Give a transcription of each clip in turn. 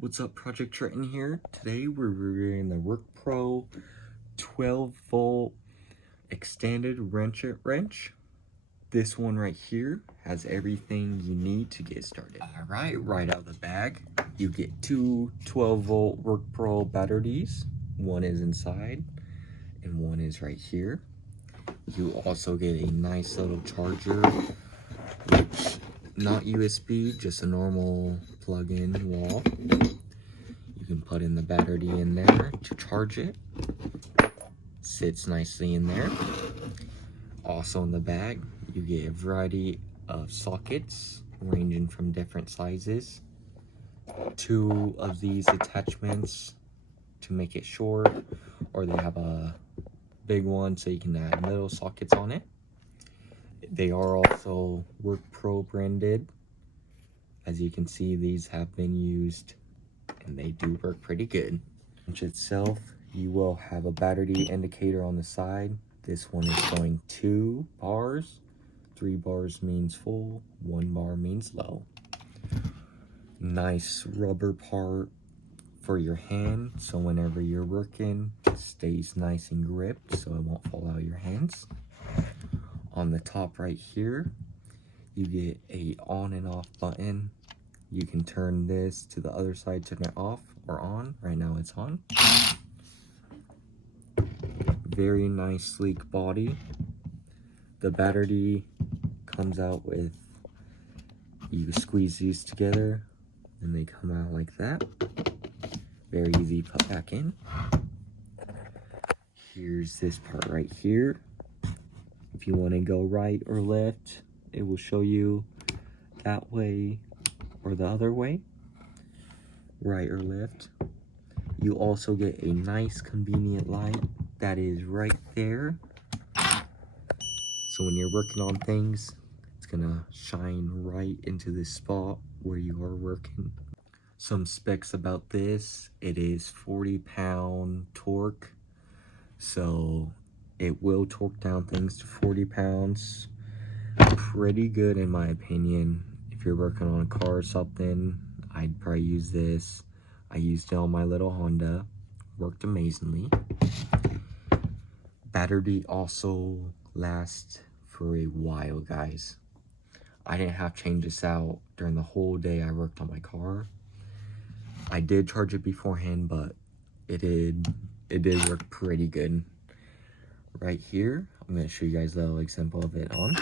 What's up, Project Trenton here. Today we're reviewing the WORKPRO 12V extended ratchet wrench. This one right here has everything you need to get started. Alright, right out of the bag, you get two 12V WORKPRO batteries. One is inside and one is right here. You also get a nice little charger, which not USB, just a normal plug-in wall. You can put in the battery in there to charge it. Sits nicely in there. Also in the bag, you get a variety of sockets ranging from different sizes. Two of these attachments to make it short, or they have a big one so you can add little sockets on it. They are also WORKPRO branded. As you can see, these have been used and they do work pretty good. The wrench itself, you will have a battery indicator on the side. This one is showing 2 bars. 3 bars means full, 1 bar means low. Nice rubber part for your hand, so whenever you're working, it stays nice and gripped so it won't fall out of your hands. On the top right here, you get a on and off button. You can turn this to the other side, turn it off or on. Right now it's on. Very nice sleek body. The battery comes out with, you squeeze these together and they come out like that. Very easy to put back in. Here's this part right here. If you want to go right or left, it will show you that way or the other way, right or left. You also get a nice convenient light that is right there. So when you're working on things, it's gonna shine right into the spot where you are working. Some specs about this: it is 40-pound torque, so it will torque down things to 40 pounds. Pretty good in my opinion. If you're working on a car or something, I'd probably use this. I used it on my little Honda. Worked amazingly. Battery also lasts for a while, guys. I didn't have to change this out during the whole day I worked on my car. I did charge it beforehand, but it did work pretty good. Right here, I'm going to show you guys a little example of it on.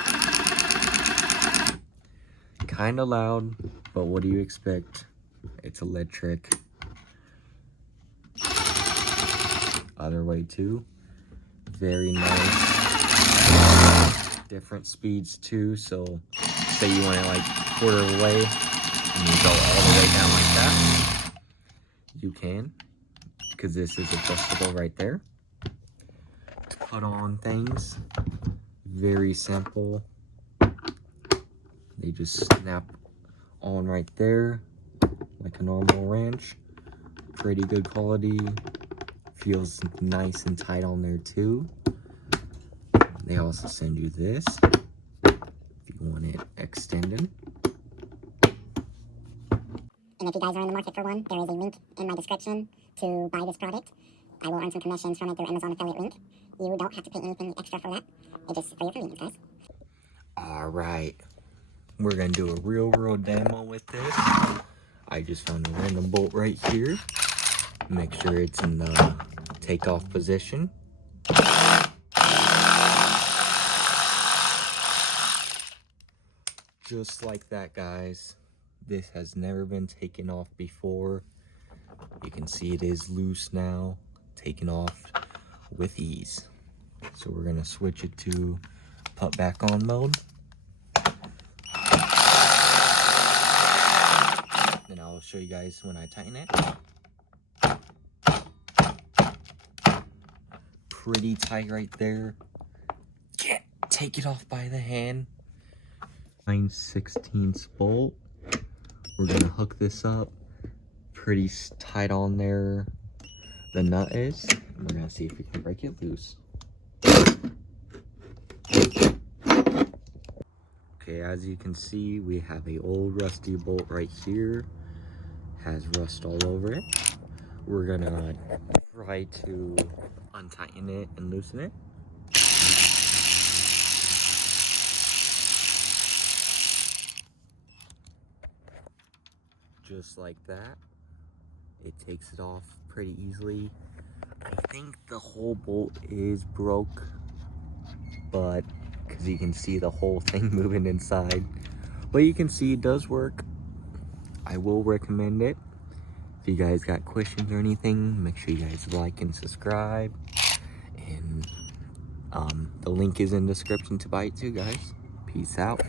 Kind of loud, but what do you expect? It's electric. Other way too. Very nice. Different speeds too, so say you want it like quarter away and you go all the way down like that, you can, because this is adjustable right there. To put on things, very simple. They just snap on right there like a normal wrench. Pretty good quality. Feels nice and tight on there too. They also send you this if you want it extended. And if you guys are in the market for one, there is a link in my description to buy this product. I will earn some commissions from it through Amazon affiliate link. You don't have to pay anything extra for that. It's just for your convenience, guys. Alright, we're going to do a real world demo with this. I just found a random bolt right here. Make sure it's in the takeoff position. Just like that, guys. This has never been taken off before. You can see it is loose now, taken off with ease. So we're gonna switch it to put back on mode. Then I'll show you guys when I tighten it. Pretty tight right there. Can't take it off by the hand. 9/16 bolt. We're gonna hook this up. Pretty tight on there. The nut is. We're gonna see if we can break it loose. Okay, as you can see, we have a old rusty bolt right here. has rust all over it. We're gonna try to untighten it and loosen it. Just like that. It takes it off pretty easily. I think the whole bolt is broke, but because you can see the whole thing moving inside, but you can see it does work. I will recommend it. If you guys got questions or anything, make sure you guys like and subscribe, and the link is in the description to buy it too, guys. Peace out.